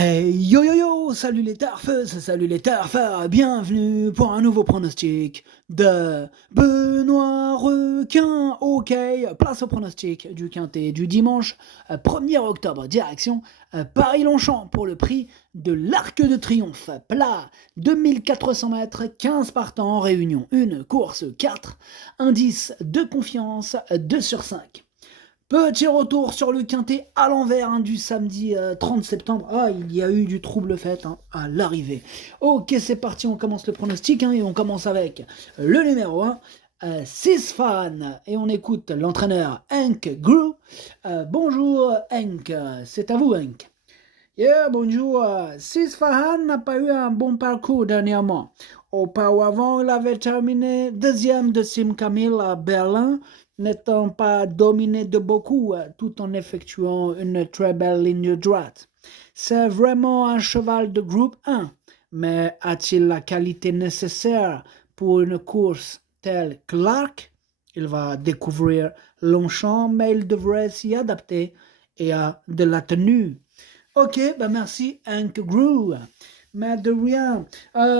Hey yo yo yo, salut les tarfeuses, salut les tarfeurs, bienvenue pour un nouveau pronostic de Benoît Requin. Ok, place au pronostic du quintet du dimanche 1er octobre, direction Paris-Longchamp pour le prix de l'Arc de Triomphe. Plat, 2400 mètres, 15 partants, réunion 1, course 4, indice de confiance 2 sur 5. Petit retour sur le quintet à l'envers du samedi 30 septembre. Ah, il y a eu du trouble fait à l'arrivée. Ok, c'est parti, on commence le pronostic et on commence avec le numéro 1, 6 Fan. Et on écoute l'entraîneur Hank Grew. Bonjour Hank, c'est à vous Hank. Yeah, bonjour. Sisfahan n'a pas eu un bon parcours dernièrement. Auparavant, il avait terminé deuxième de Sim Camille à Berlin, n'étant pas dominé de beaucoup, tout en effectuant une très belle ligne droite. C'est vraiment un cheval de groupe 1, mais a-t-il la qualité nécessaire pour une course telle que l'Arc? Il va découvrir Longchamp, mais il devrait s'y adapter et a de la tenue. Ok, bah merci Hank Grew. Mais de rien.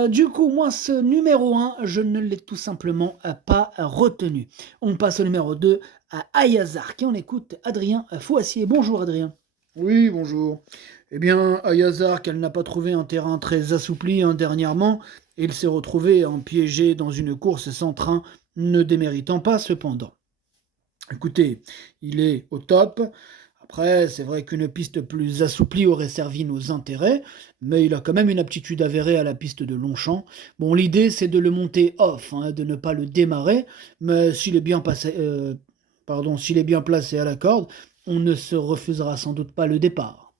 Du coup, moi, ce numéro 1, je ne l'ai tout simplement pas retenu. On passe au numéro 2, à Ayazark. Et on écoute Adrien Fouassier. Bonjour Adrien. Oui, bonjour. Eh bien, Ayazar, qu'elle n'a pas trouvé un terrain très assoupli dernièrement, il s'est retrouvé piégé dans une course sans train, ne déméritant pas cependant. Écoutez, il est au top. Après, c'est vrai qu'une piste plus assouplie aurait servi nos intérêts, mais il a quand même une aptitude avérée à la piste de Longchamp. Bon, l'idée, c'est de le monter off, de ne pas le démarrer, mais s'il est bien placé à la corde, on ne se refusera sans doute pas le départ.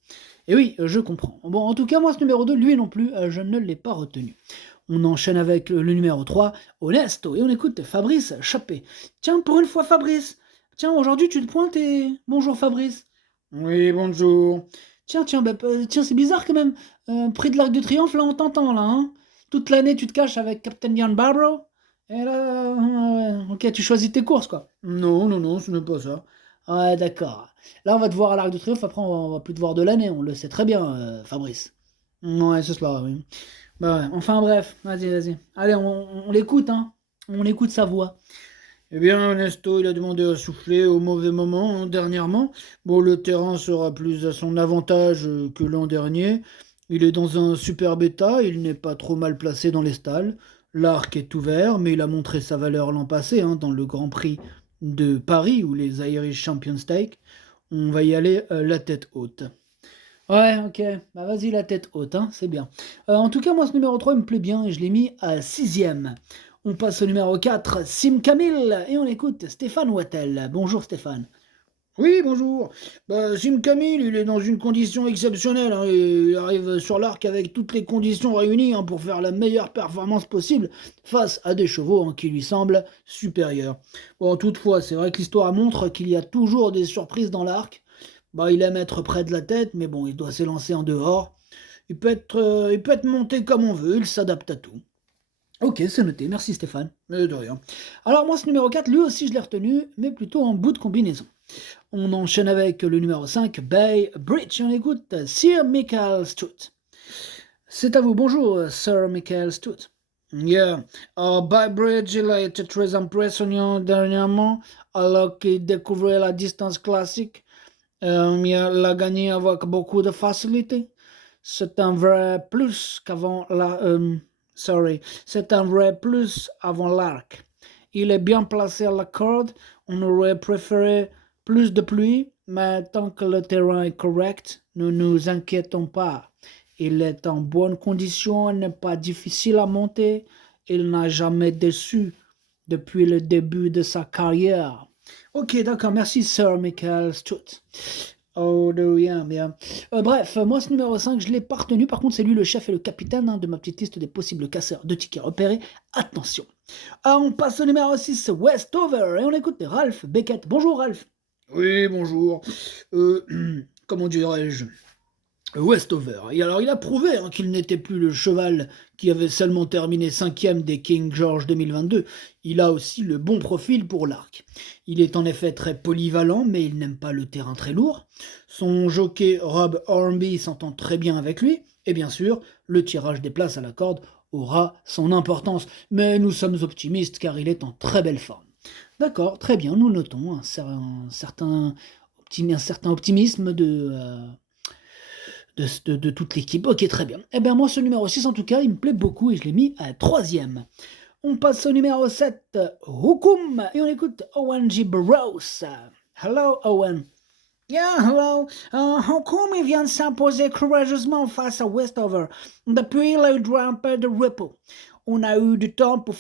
Et oui, je comprends. Bon, en tout cas, moi, ce numéro 2, lui non plus, je ne l'ai pas retenu. On enchaîne avec le numéro 3, Honesto, et on écoute Fabrice Chappé. Tiens, pour une fois, Fabrice. Tiens, aujourd'hui, tu te pointes et... Bonjour, Fabrice. Oui, bonjour. Tiens, c'est bizarre quand même. Près de l'Arc de Triomphe, là, on t'entend, là, hein. Toute l'année, tu te caches avec Captain Ian Barbaro. Et là, ok, tu choisis tes courses, quoi. Non, non, non, ce n'est pas ça. Ouais, d'accord. Là, on va te voir à l'Arc de Triomphe, après, on va plus te voir de l'année, on le sait très bien, Fabrice. Ouais, c'est cela, oui. Bah ouais, enfin bref, vas-y. Allez, on l'écoute, hein. On écoute sa voix. Eh bien, Ernesto, il a demandé à souffler au mauvais moment dernièrement. Bon, le terrain sera plus à son avantage que l'an dernier. Il est dans un super état, il n'est pas trop mal placé dans les stalles. L'arc est ouvert, mais il a montré sa valeur l'an passé dans le Grand Prix de Paris ou les Irish Champion Stake. On va y aller la tête haute. Ouais, ok. Bah vas-y, la tête haute, hein, c'est bien. En tout cas, moi, ce numéro 3 il me plaît bien et je l'ai mis à sixième. On passe au numéro 4, Sim Camille, et on écoute Stéphane Wattel. Bonjour Stéphane. Oui, bonjour. Bah, Sim Camille, il est dans une condition exceptionnelle. Il arrive sur l'arc avec toutes les conditions réunies pour faire la meilleure performance possible face à des chevaux qui lui semblent supérieurs. Bon, toutefois, c'est vrai que l'histoire montre qu'il y a toujours des surprises dans l'arc. Bah, il aime être près de la tête, mais bon, il doit s'élancer en dehors. Il peut être monté comme on veut, il s'adapte à tout. Ok, c'est noté, merci Stéphane. Mais de rien. Alors moi, ce numéro 4, lui aussi, je l'ai retenu, mais plutôt en bout de combinaison. On enchaîne avec le numéro 5, Bay Bridge, et on écoute Sir Michael Stout. C'est à vous, bonjour Sir Michael Stout. Yeah. Bybridge, il a été très impressionnant dernièrement, alors qu'il découvrait la distance classique. Il a gagné avec beaucoup de facilité. C'est un vrai plus qu'avant la. C'est un vrai plus avant l'arc. Il est bien placé à la corde. On aurait préféré plus de pluie, mais tant que le terrain est correct, ne nous inquiétons pas. Il est en bonne condition, n'est pas difficile à monter. Il n'a jamais déçu depuis le début de sa carrière. Ok, d'accord, merci Sir Michael Stout. Oh, de rien, bien. Bref, moi ce numéro 5, je l'ai pas retenu. Par contre, c'est lui le chef et le capitaine de ma petite liste des possibles casseurs de tickets repérés. Attention. On passe au numéro 6, Westover, et on écoute Ralph Beckett. Bonjour Ralph. Oui, bonjour. Comment dirais-je? Westover. Et alors, il a prouvé qu'il n'était plus le cheval qui avait seulement terminé 5e des King George 2022. Il a aussi le bon profil pour l'arc. Il est en effet très polyvalent, mais il n'aime pas le terrain très lourd. Son jockey Rob Hornby s'entend très bien avec lui. Et bien sûr, le tirage des places à la corde aura son importance. Mais nous sommes optimistes car il est en très belle forme. D'accord, très bien, nous notons un certain optimisme de toute l'équipe. Ok, très bien. Eh bien, moi, ce numéro 6, en tout cas, il me plaît beaucoup et je l'ai mis à 3e. On passe au numéro 7, Hukum, et on écoute Owen G. Burroughs. Hello, Owen. Yeah, hello. Hukum, il vient de s'imposer courageusement face à Westover. Depuis, il a eu droit un peu de repos. On a eu du temps pour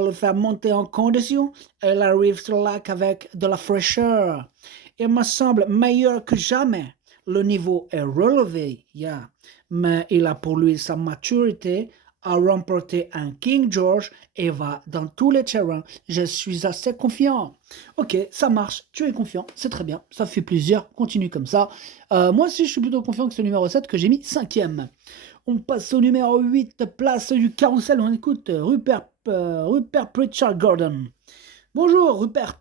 le faire monter en condition. Elle arrive sur le lac avec de la fraîcheur. Il me semble meilleur que jamais. Le niveau est relevé, yeah. Mais il a pour lui sa maturité, a remporté un King George et va dans tous les terrains. Je suis assez confiant. Ok, ça marche, tu es confiant, c'est très bien, ça fait plaisir, continue comme ça. Moi aussi, je suis plutôt confiant que ce numéro 7 que j'ai mis 5e. On passe au numéro 8, place du carrousel, on écoute Rupert Pritchard Gordon. Bonjour Rupert.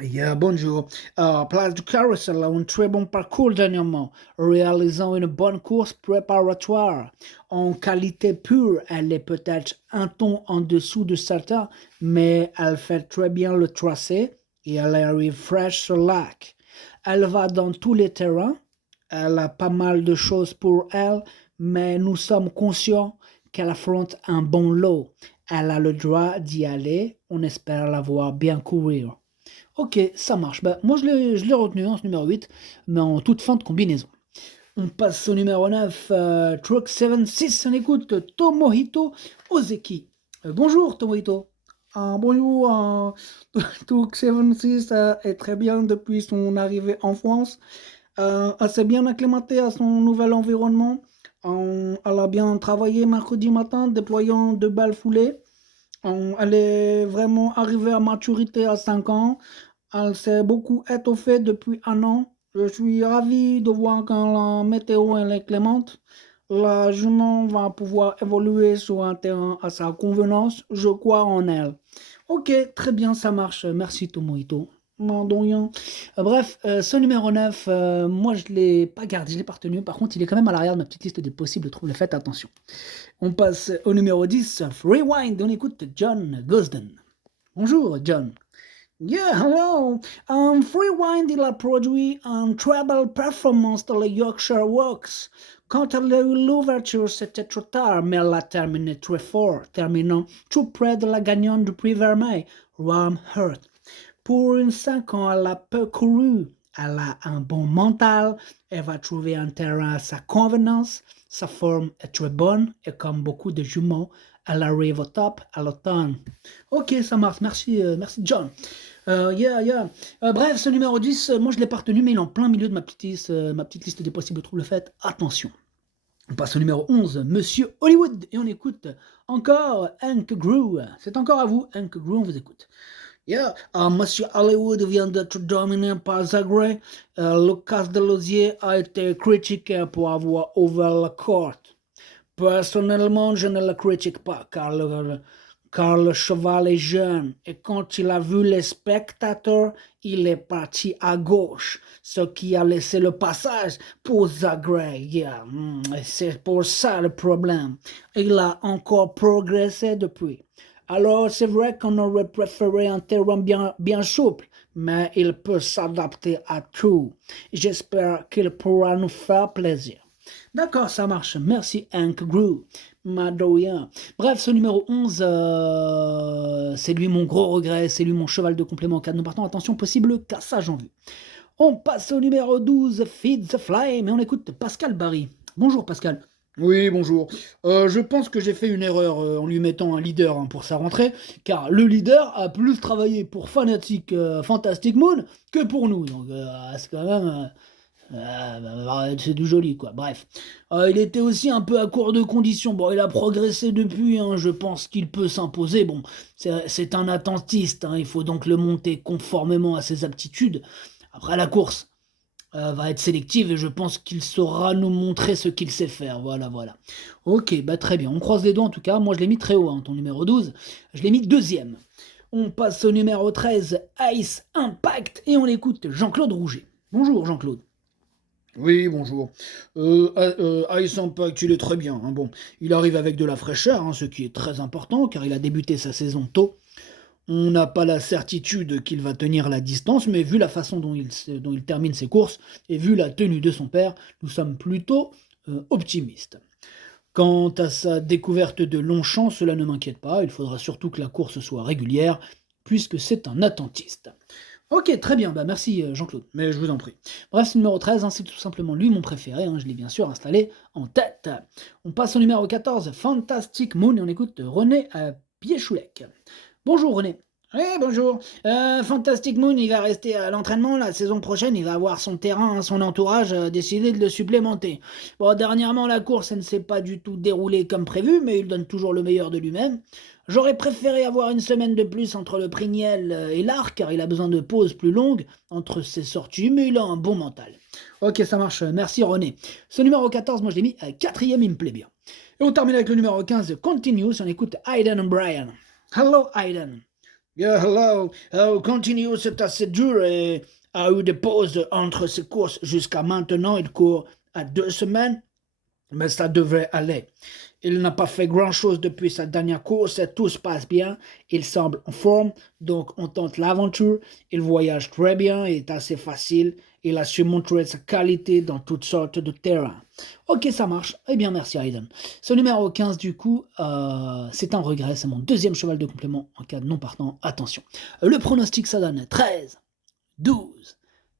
Yeah, bonjour. Place du Carousel a un très bon parcours dernièrement, réalisant une bonne course préparatoire. En qualité pure, elle est peut-être un ton en dessous de certains, mais elle fait très bien le tracé et elle arrive fraîche sur le lac. Elle va dans tous les terrains, elle a pas mal de choses pour elle, mais nous sommes conscients qu'elle affronte un bon lot. Elle a le droit d'y aller, on espère la voir bien courir. Ok, ça marche. Bah, moi, je l'ai retenu, ce numéro 8, mais en toute fin de combinaison. On passe au numéro 9, Truck 76, on écoute Tomohito Ozeki. Bonjour Tomohito. Bonjour, Truck 76 est très bien depuis son arrivée en France. Elle s'est bien acclimatée à son nouvel environnement. Elle a bien travaillé mercredi matin, déployant de belles foulées. Elle est vraiment arrivée à maturité à 5 ans. Elle s'est beaucoup étoffée depuis un an. Je suis ravi de voir que la météo elle est clémente. La jument va pouvoir évoluer sur un terrain à sa convenance. Je crois en elle. Ok, très bien, ça marche. Merci Tomohito. Rien. Bref, ce numéro 9, moi je ne l'ai pas gardé, je l'ai pas retenu. Par contre, il est quand même à l'arrière de ma petite liste des possibles troubles. Faites attention. On passe au numéro 10, Rewind. On écoute John Gosden. Bonjour John. Yeah, hello. Freewind, il a produit un très belle performance dans les Yorkshire Walks. Quand elle a eu l'ouverture, c'était trop tard, mais elle a terminé très fort, terminant tout près de la gagnante du prix Vermeil, Ram Hurt. Pour une 5 ans, elle a peu couru. Elle a un bon mental, elle va trouver un terrain à sa convenance, sa forme est très bonne et comme beaucoup de juments, elle arrive au top à l'automne. Ok, ça marche, merci John. Yeah. Bref, ce numéro 10, moi je l'ai pas retenu, mais il est en plein milieu de ma petite liste des possibles troubles faits. Attention. On passe au numéro 11, Monsieur Hollywood, et on écoute encore Hank Grew. C'est encore à vous, Hank Grew, on vous écoute. Yeah, Monsieur Hollywood vient d'être dominé par Zagreb. Lucas Delosier a été critiqué pour avoir ouvert la course. Personnellement, je ne le critique pas, car le cheval est jeune, et quand il a vu les spectateurs, il est parti à gauche, ce qui a laissé le passage pour Zagreb. Yeah. C'est pour ça le problème. Il a encore progressé depuis. Alors, c'est vrai qu'on aurait préféré un terrain bien souple, mais il peut s'adapter à tout. J'espère qu'il pourra nous faire plaisir. D'accord, ça marche. Merci, Hank Grew. Madoyen. Bref, ce numéro 11, c'est lui mon gros regret, c'est lui mon cheval de complément en cas de nous partons. Attention, possible cassage en vue. On passe au numéro 12, Feed the Flame, et on écoute Pascal Barry. Bonjour Pascal. Oui, bonjour. Je pense que j'ai fait une erreur en lui mettant un leader pour sa rentrée, car le leader a plus travaillé pour Fanatic Fantastic Moon que pour nous. Donc c'est quand même... c'est du joli quoi, bref. Il était aussi un peu à court de conditions. Bon, il a progressé depuis, je pense qu'il peut s'imposer. Bon, c'est un attentiste, il faut donc le monter conformément à ses aptitudes. Après la course, va être sélective et je pense qu'il saura nous montrer ce qu'il sait faire. Voilà, voilà. Ok, bah très bien. On croise les doigts en tout cas. Moi, je l'ai mis très haut, hein, ton numéro 12. Je l'ai mis deuxième. On passe au numéro 13, Ice Impact, et on écoute Jean-Claude Rouget. Bonjour Jean-Claude. Oui, bonjour. Ice Impact, il est très bien, hein. Bon, il arrive avec de la fraîcheur, hein, ce qui est très important, car il a débuté sa saison tôt. On n'a pas la certitude qu'il va tenir la distance, mais vu la façon dont il termine ses courses, et vu la tenue de son père, nous sommes plutôt optimistes. Quant à sa découverte de Longchamp, cela ne m'inquiète pas, il faudra surtout que la course soit régulière, puisque c'est un attentiste. Ok, très bien, bah merci Jean-Claude. Mais je vous en prie. Bref, ce numéro 13, hein, c'est tout simplement lui mon préféré, hein, je l'ai bien sûr installé en tête. On passe au numéro 14, Fantastic Moon, et on écoute René Piéchoulec. Bonjour René. Oui, bonjour. Fantastic Moon, il va rester à l'entraînement la saison prochaine. Il va avoir son terrain, hein, son entourage a décidé de le supplémenter. Bon, dernièrement, la course elle ne s'est pas du tout déroulée comme prévu, mais il donne toujours le meilleur de lui-même. J'aurais préféré avoir une semaine de plus entre le Prignel et l'Arc, car il a besoin de pauses plus longues entre ses sorties, mais il a un bon mental. Ok, ça marche, merci René. Ce numéro 14, moi je l'ai mis à quatrième, il me plaît bien. Et on termine avec le numéro 15, Continuous, on écoute Hayden O'Brien. Hello Hayden. Yeah, hello. Continuous, c'est assez dur et a eu des pauses entre ses courses. Jusqu'à maintenant, il court à 2 semaines, mais ça devrait aller. Il n'a pas fait grand-chose depuis sa dernière course et tout se passe bien. Il semble en forme, donc on tente l'aventure. Il voyage très bien et est assez facile. Il a su montrer sa qualité dans toutes sortes de terrains. Ok, ça marche. Eh bien, merci Hayden. Ce numéro 15, du coup, c'est un regret. C'est mon deuxième cheval de complément en cas de non partant. Attention. Le pronostic, ça donne 13, 12,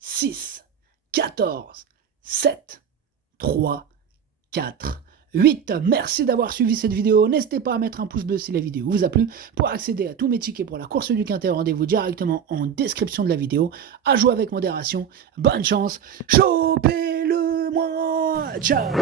6, 14, 7, 3, 4, 8. Merci d'avoir suivi cette vidéo. N'hésitez pas à mettre un pouce bleu si la vidéo vous a plu. Pour accéder à tous mes tickets pour la course du Quintet, rendez-vous directement en description de la vidéo. À jouer avec modération. Bonne chance. Chopez-le moi. Ciao.